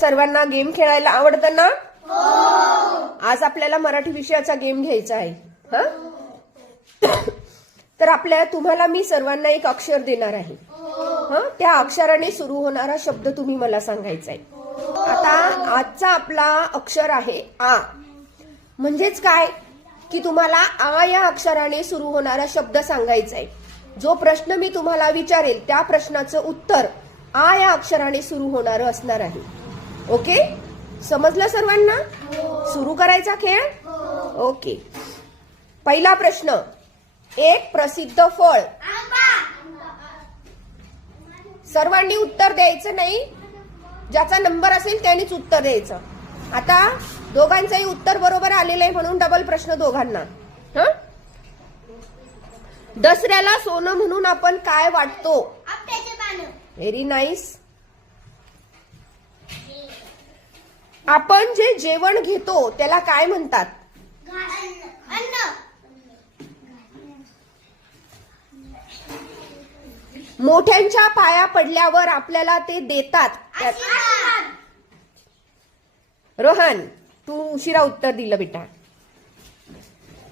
सर्वांना गेम खेळायला आवडतं ना? आज आपल्याला मराठी विषयाचा गेम घ्यायचा आहे. तर तुम्हाला मी सर्वांना एक अक्षर देणार आहे. त्या अक्षराने सुरू होणारा शब्द तुम्ही मला सांगायचा आहे. आता आजचा आपला अक्षर आहे आ. म्हणजेच काय की तुम्हाला आ या अक्षराने सुरू होणारा शब्द सांगायचा आहे. जो प्रश्न मी तुम्हाला विचारेल त्या प्रश्नाचं उत्तर आ या अक्षराने सुरू होणारं असणार आहे. ओके, समजलं सर्वांना? सुरू करायचा खेळ. ओके, पहिला प्रश्न. एक प्रसिद्ध फळ. सर्वांनी उत्तर द्यायचं नाही, ज्याचा नंबर असेल त्यानेच उत्तर द्यायचं. आता दोघांचंही उत्तर बरोबर आलेलं आहे म्हणून डबल प्रश्न दोघांना. दसऱ्याला सोनं म्हणून आपण काय वाटतो? Very nice. आपण जे जेवण घेतो त्याला काय म्हणतात? मोठ्यांच्या पाया पडल्यावर आपल्याला ते देतात. रोहन, तू उशिरा उत्तर दिलं बेटा.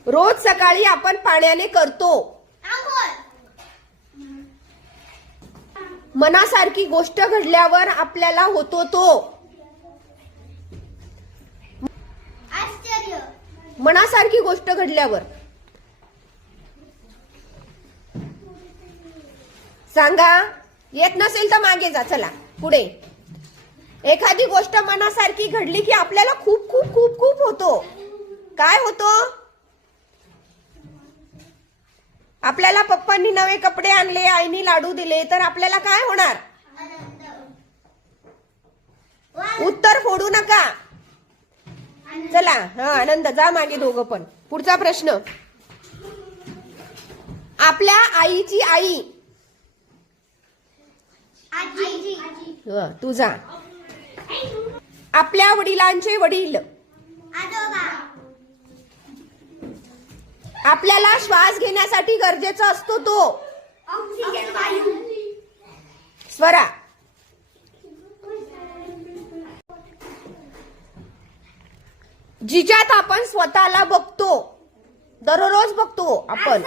रोज सकाळी आपण पाण्याने करतो. मनासारखी गोष्ट घडल्यावर आपल्याला होतो तो. मनासारखी गोष्ट घडल्यावर सांगा. येत नसेल तर मागे जा. चला पुढे. एखादी गोष्ट मनासारखी घडली की आपल्याला खूप खूप खूप खूप होतो. काय होतो? आपल्याला पप्पांनी नवे कपडे आणले, आईनी लाडू दिले तर आपल्याला काय होणार? उत्तर फोडू नका. चला, आनंद. जा मागे दोघं पण. पुढचा प्रश्न. आपल्या आईची आई. तू जा. आपल्या वडिलांचे वडील. आपल्याला श्वास घेण्यासाठी गरजेचा असतो तो. स्वरा. जिच्यात आपण स्वतःला बघतो, दररोज बघतो आपण.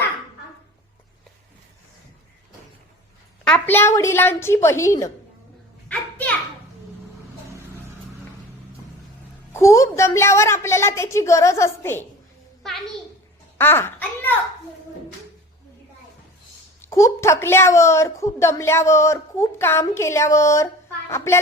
आपल्या वडिलांची बहीण. खूप दमल्यावर आपल्याला त्याची गरज असते. खूप थकल्यावर, खूप दमल्यावर, खूप काम केल्यावर आपल्याला